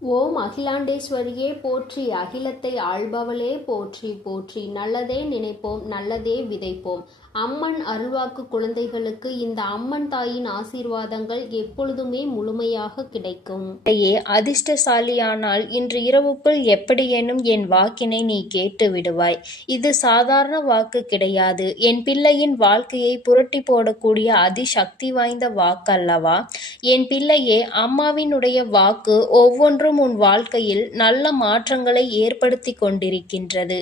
ஓம் அகிலாண்டேஸ்வரியே போற்றி, அகிலத்தை ஆள்பவளே போற்றி போற்றி. நல்லதே நினைப்போம், நல்லதே விதைப்போம். அம்மன் அருள்வாக்கு குழந்தைகளுக்கு இந்த அம்மன் தாயின் ஆசீர்வாதங்கள் எப்பொழுதுமே முழுமையாக கிடைக்கும். அதிர்ஷ்டசாலியானால் இன்று இரவுக்குள் எப்படியேனும் என் வாக்கினை நீ கேட்டு விடுவாய். இது சாதாரண வாக்கு கிடையாது. என் பிள்ளையின் வாழ்க்கையை புரட்டி போடக்கூடிய அதிசக்தி வாய்ந்த வாக்கு அல்லவா? என் பிள்ளையே, அம்மாவினுடைய வாக்கு ஒவ்வொன்றும் உன் வாழ்க்கையில் நல்ல மாற்றங்களை ஏற்படுத்தி கொண்டிருக்கின்றது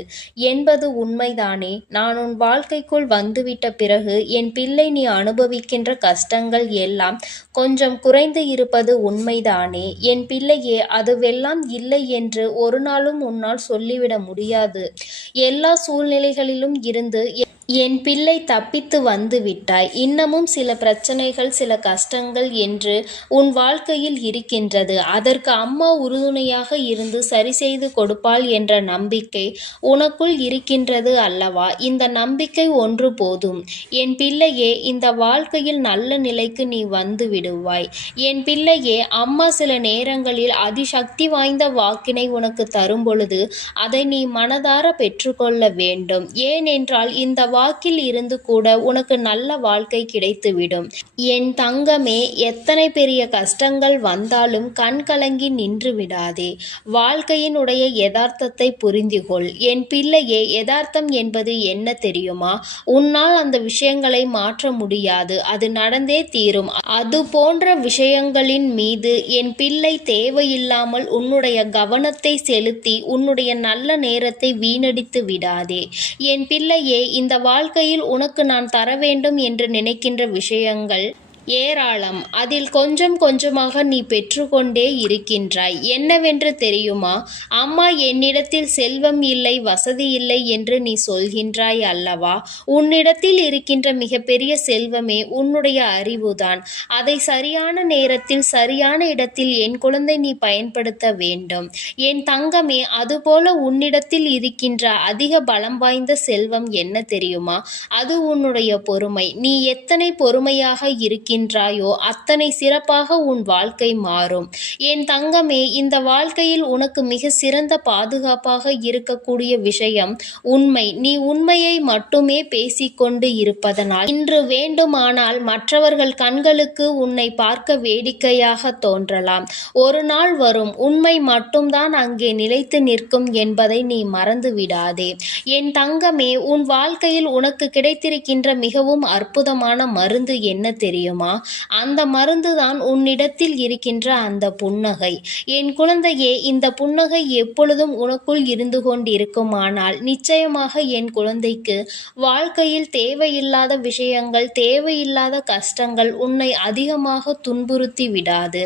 என்பது உண்மைதானே? நான் உன் வாழ்க்கைக்குள் வந்துவிட்ட பிறகு என் பிள்ளை நீ அனுபவிக்கின்ற கஷ்டங்கள் எல்லாம் கொஞ்சம் குறைந்து இருப்பது உண்மைதானே? என் பிள்ளையே, அதுவெல்லாம் இல்லை என்று ஒரு நாளும் உன்னால் சொல்லிவிட முடியாது. எல்லா சூழ்நிலைகளிலும் இருந்து என் பிள்ளை தப்பித்து வந்து விட்டாய். இன்னமும் சில பிரச்சனைகள், சில கஷ்டங்கள் என்று உன் வாழ்க்கையில் இருக்கின்றது. அதற்கு அம்மா உறுதுணையாக இருந்து சரி செய்து கொடுப்பாள் என்ற நம்பிக்கை உனக்குள் இருக்கின்றது அல்லவா? இந்த நம்பிக்கை ஒன்று போதும். என் பிள்ளையே, இந்த வாழ்க்கையில் நல்ல நிலைக்கு நீ வந்து விடுவாய். என் பிள்ளையே, அம்மா சில நேரங்களில் அதிசக்தி வாய்ந்த வாக்கினை உனக்கு தரும் பொழுது அதை நீ மனதார பெற்றுக்கொள்ள வேண்டும். ஏனென்றால் இந்த வாக்கில் இருந்து கூட உனக்கு நல்ல வாழ்க்கை கிடைத்துவிடும். என் தங்கமே, எத்தனை பெரிய கஷ்டங்கள் வந்தாலும் கண் கலங்கி நின்று விடாதே. வாழ்க்கையினுடைய யதார்த்தத்தை புரிந்துகொள். என் பிள்ளையே, யதார்த்தம் என்பது என்ன தெரியுமா? உன்னால் அந்த விஷயங்களை மாற்ற முடியாது. அது நடந்தே தீரும். அது போன்ற விஷயங்களின் மீது என் பிள்ளை தேவையில்லாமல் உன்னுடைய கவனத்தை செலுத்தி உன்னுடைய நல்ல நேரத்தை வீணடித்து விடாதே. என் பிள்ளையே, இந்த வாழ்க்கையில் உனக்கு நான் தர வேண்டும் என்று நினைக்கின்ற விஷயங்கள் ஏராளம். அதில் கொஞ்சம் கொஞ்சமாக நீ பெற்றுக்கொண்டே இருக்கின்றாய். என்னவென்று தெரியுமா? அம்மா, என்னிடத்தில் செல்வம் இல்லை, வசதி இல்லை என்று நீ சொல்கின்றாய் அல்லவா? உன்னிடத்தில் இருக்கின்ற மிகப்பெரிய செல்வமே உன்னுடைய அறிவுதான். அதை சரியான நேரத்தில் சரியான இடத்தில் என் குழந்தை நீ பயன்படுத்த வேண்டும். என் தங்கமே, அதுபோல உன்னிடத்தில் இருக்கின்ற அதிக பலம் வாய்ந்த செல்வம் என்ன தெரியுமா? அது உன்னுடைய பொறுமை. நீ எத்தனை பொறுமையாக இருக்கின்றாயோ அத்தனை சிறப்பாக உன் வாழ்க்கை மாறும். என் தங்கமே, இந்த வாழ்க்கையில் உனக்கு மிக சிறந்த பாதுகாப்பாக இருக்கக்கூடிய விஷயம் உண்மை. நீ உண்மையை மட்டுமே பேசிக்கொண்டு இருப்பதனால் இன்று வேண்டுமானால் மற்றவர்கள் கண்களுக்கு உன்னை பார்க்க வேடிக்கையாக தோன்றலாம். ஒரு நாள் வரும், உண்மை மட்டும்தான் அங்கே நிலைத்து நிற்கும் என்பதை நீ மறந்து விடாதே. என் தங்கமே, உன் வாழ்க்கையில் உனக்கு கிடைத்திருக்கின்ற மிகவும் அற்புதமான மருந்து என்ன தெரியுமா? அந்த மருந்துதான் உன்னிடத்தில் இருக்கின்ற அந்த புன்னகை. என் குழந்தையே, இந்த புன்னகை எப்பொழுதும் உனக்குள் இருந்து கொண்டிருக்குமானால் நிச்சயமாக என் குழந்தைக்கு வாழ்க்கையில் தேவையில்லாத விஷயங்கள், தேவையில்லாத கஷ்டங்கள் உன்னை அதிகமாக துன்புறுத்தி விடாது.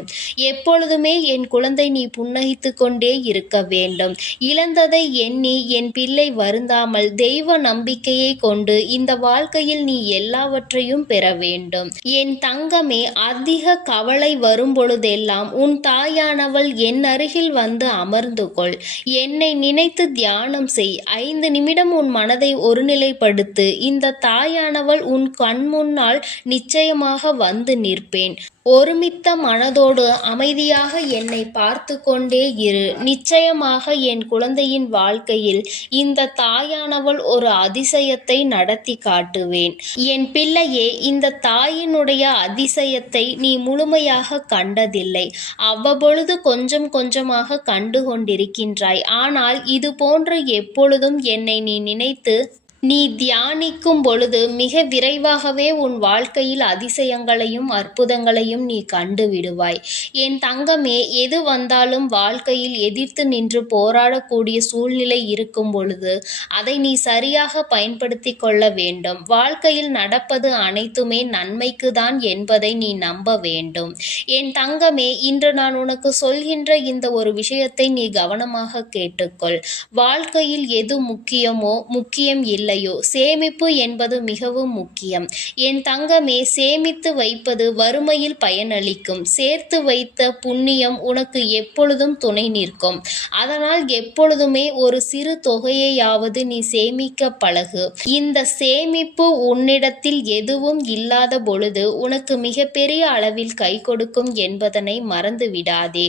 எப்பொழுதுமே என் குழந்தை நீ புன்னகித்து கொண்டே இருக்க வேண்டும். இழந்ததை எண்ணி என் பிள்ளை வருந்தாமல் தெய்வ நம்பிக்கையை கொண்டு இந்த வாழ்க்கையில் நீ எல்லாவற்றையும் பெற வேண்டும். என் தங்கமே, அதிக கவலை வரும் பொழுதெல்லாம் உன் தாயானவள் என் அருகில் வந்து அமர்ந்து கொள். என்னை நினைத்து தியானம் செய். 5 நிமிடம் உன் மனதை ஒருநிலைப்படுத்து. இந்த தாயானவள் உன் கண் முன்னால் நிச்சயமாக வந்து நிற்பேன். ஒருமித்த மனதோடு அமைதியாக என்னை பார்த்து கொண்டே இரு. நிச்சயமாக என் குழந்தையின் வாழ்க்கையில் இந்த தாயானவள் ஒரு அதிசயத்தை நடத்தி காட்டுவேன். என் பிள்ளையே, இந்த தாயினுடைய அதிசயத்தை நீ முழுமையாக கண்டதில்லை. அவ்வப்பொழுது கொஞ்சம் கொஞ்சமாக கண்டு கொண்டிருக்கின்றாய். ஆனால் இது போன்று எப்பொழுதும் என்னை நீ நினைத்து நீ தியானிக்கும் பொழுது மிக விரைவாகவே உன் வாழ்க்கையில் அதிசயங்களையும் அற்புதங்களையும் நீ கண்டு விடுவாய். என் தங்கமே, எது வந்தாலும் வாழ்க்கையில் எதிர்த்து நின்று போராடக்கூடிய சூழ்நிலை இருக்கும் பொழுது அதை நீ சரியாக பயன்படுத்தி கொள்ள வேண்டும். வாழ்க்கையில் நடப்பது அனைத்துமே நன்மைக்கு தான் என்பதை நீ நம்ப வேண்டும். என் தங்கமே, இன்று நான் உனக்கு சொல்கின்ற இந்த ஒரு விஷயத்தை நீ கவனமாக கேட்டுக்கொள். வாழ்க்கையில் எது முக்கியமோ முக்கியம் இல்லை இல்லையோ, சேமிப்பு என்பது மிகவும் முக்கியம். என் தங்கமே, சேமித்து வைப்பது வறுமையில் பயனளிக்கும். சேர்த்து வைத்த புண்ணியம் உனக்கு எப்பொழுதும் துணை நிற்கும். அதனால் எப்பொழுதுமே ஒரு சிறு தொகையையாவது நீ சேமிக்க பழகு. இந்த சேமிப்பு உன்னிடத்தில் எதுவும் இல்லாத பொழுது உனக்கு மிகப்பெரிய அளவில் கை கொடுக்கும் என்பதனை மறந்து விடாதே.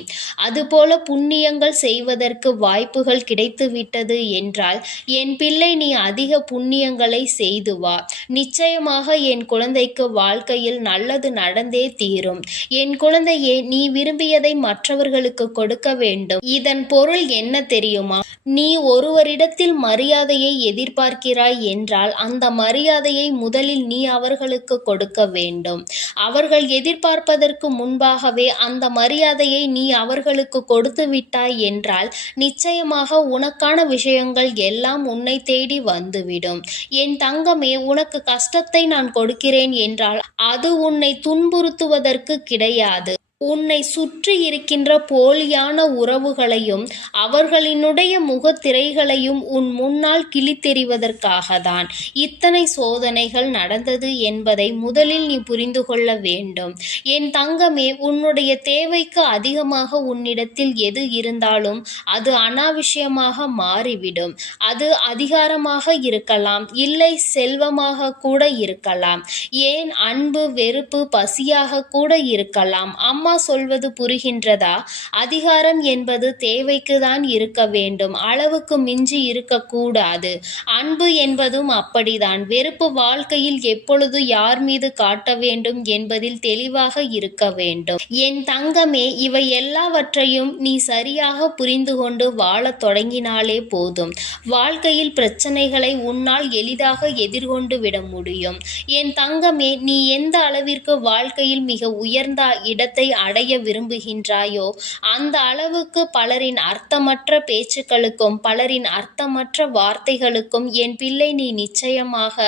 அதுபோல புண்ணியங்கள் செய்வதற்கு வாய்ப்புகள் கிடைத்துவிட்டது என்றால் என் பிள்ளை, நீ அதிக புண்ணியங்களை செய்து வா. நிச்சயமாக என் குழந்தைக்கு வாழ்க்கையில் நல்லது நடந்தே தீரும். என் குழந்தையே, நீ விரும்பியதை மற்றவர்களுக்கு கொடுக்க வேண்டும். இதன் பொருள் என்ன தெரியுமா? நீ ஒருவரிடத்தில் மரியாதையை எதிர்பார்க்கிறாய் என்றால் அந்த மரியாதையை முதலில் நீ அவர்களுக்கு கொடுக்க வேண்டும். அவர்கள் எதிர்பார்ப்பதற்கு முன்பாகவே அந்த மரியாதையை நீ அவர்களுக்கு கொடுத்து விட்டாய் என்றால் நிச்சயமாக உனக்கான விஷயங்கள் எல்லாம் உன்னை தேடி வந்துவிடும். என் தங்கமே, உனக்கு கஷ்டத்தை நான் கொடுக்கிறேன் என்றால் அது உன்னை துன்புறுத்துவதற்கு கிடையாது. உன்னை சுற்றி இருக்கின்ற போலியான உறவுகளையும் அவர்களினுடைய முகத்திரைகளையும் உன் முன்னால் கிழித்தெறிவதற்காகத்தான் இத்தனை சோதனைகள் நடந்தது என்பதை முதலில் நீ புரிந்து கொள்ள வேண்டும். என் தங்கமே, உன்னுடைய தேவைக்கு அதிகமாக உன்னிடத்தில் எது இருந்தாலும் அது அனாவசியமாக மாறிவிடும். அது அதிகாரமாக இருக்கலாம், இல்லை செல்வமாக கூட இருக்கலாம், ஏன் அன்பு, வெறுப்பு, பசியாக கூட இருக்கலாம். அம்மா சொல்வது புரிகின்றதா? அதிகாரம் என்பது தேவைக்கு தான் இருக்க வேண்டும், அளவுக்கு மிஞ்சி இருக்கக்கூடாது. அன்பு என்பதும் அப்படிதான். வெறுப்பு வாழ்க்கையில் எப்பொழுது யார் மீது காட்ட வேண்டும் என்பதில் தெளிவாக இருக்க வேண்டும். என் தங்கமே, இவை எல்லாவற்றையும் நீ சரியாக புரிந்து கொண்டு வாழத் தொடங்கினாலே போதும். வாழ்க்கையில் பிரச்சனைகளை உன்னால் எளிதாக எதிர்கொண்டு விட முடியும். என் தங்கமே, நீ எந்த அளவிற்கு வாழ்க்கையில் மிக உயர்ந்த இடத்தை அடைய விரும்புகின்றாயோ அந்த அளவுக்கு பலரின் அர்த்தமற்ற பேச்சுக்களுக்கும் பலரின் அர்த்தமற்ற வார்த்தைகளுக்கும் என் பிள்ளை நீ நிச்சயமாக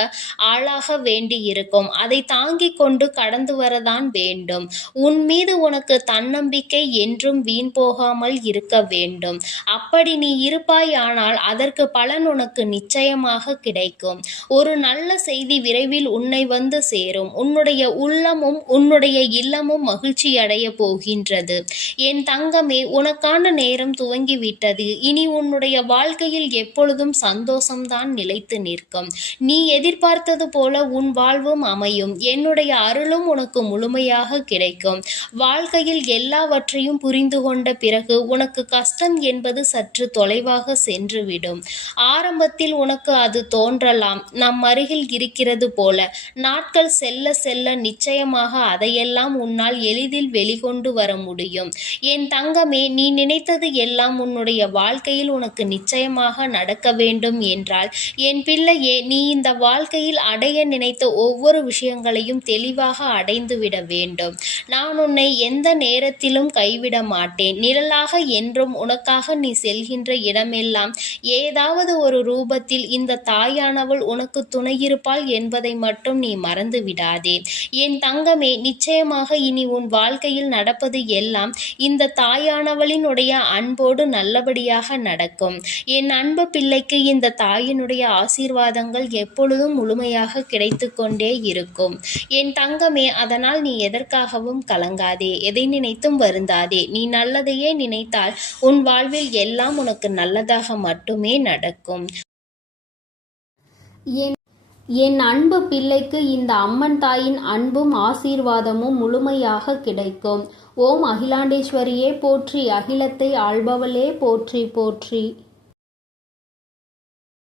ஆளாக வேண்டியிருக்கும். அதை தாங்கிக் கொண்டு கடந்து வரதான் வேண்டும். உன் மீது உனக்கு தன்னம்பிக்கை என்றும் வீண் போகாமல் இருக்க வேண்டும். அப்படி நீ இருப்பாயானால் அதற்கு பலன் உனக்கு நிச்சயமாக கிடைக்கும். ஒரு நல்ல செய்தி விரைவில் உன்னை வந்து சேரும். உன்னுடைய உள்ளமும் உன்னுடைய இல்லமும் மகிழ்ச்சியடைய போகின்றது. என் தங்கமே, உனக்கான நேரம் துவங்கிவிட்டது. இனி உன்னுடைய வாழ்க்கையில் எப்பொழுதும் சந்தோஷம்தான் நிலைத்து நிற்கும். நீ எதிர்பார்த்தது போல உன் வாழ்வும் அமையும். என்னுடைய அருளும் உனக்கு முழுமையாக கிடைக்கும். வாழ்க்கையில் எல்லாவற்றையும் புரிந்து கொண்ட பிறகு உனக்கு கஷ்டம் என்பது சற்று தொலைவாக சென்றுவிடும். ஆரம்பத்தில் உனக்கு அது தோன்றலாம், நம் அருகில் இருக்கிறது போல. நாட்கள் செல்ல செல்ல நிச்சயமாக அதையெல்லாம் உன்னால் எளிதில் வெளிக்கொண்டு வர முடியும். என் தங்கமே, நீ நினைத்தது எல்லாம் உன்னுடைய வாழ்க்கையில் உனக்கு நிச்சயமாக நடக்க வேண்டும் என்றால் என் பிள்ளையே, நீ இந்த வாழ்க்கையில் அடைய நினைத்த ஒவ்வொரு விஷயங்களையும் தெளிவாக அடைந்து விட வேண்டும். நான் உன்னை எந்த நேரத்திலும் கைவிட மாட்டேன். நிழலாக என்றும் உனக்காக நீ செல்கின்ற இடமெல்லாம் ஏதாவது ஒரு ரூபத்தில் இந்த தாயானவள் உனக்கு துணையிருப்பாள் என்பதை மட்டும் நீ மறந்து விடாதே. என் தங்கமே, நிச்சயமாக இனி உன் வாழ்க்கையில் நடப்பது எல்லாம் இந்த தாயானவளினுடைய அன்போடு நல்லபடியாக நடக்கும். என் அன்பு பிள்ளைக்கு இந்த தாயினுடைய ஆசீர்வாதங்கள் எப்பொழுதும் முழுமையாக கிடைத்து கொண்டே இருக்கும். என் தங்கமே, அதனால் நீ எதற்காகவும் கலங்காதே, எதை நினைத்தும் வருந்தாதே. நீ நல்லதையே நினைத்தால் உன் வாழ்வில் எல்லாம் உனக்கு நல்லதாக மட்டுமே நடக்கும். என் அன்பு பிள்ளைக்கு இந்த அம்மன் தாயின் அன்பும் ஆசீர்வாதமும் முழுமையாக கிடைக்கும். ஓம் அகிலாண்டேஸ்வரியே போற்றி, அகிலத்தை ஆள்பவளே போற்றி போற்றி.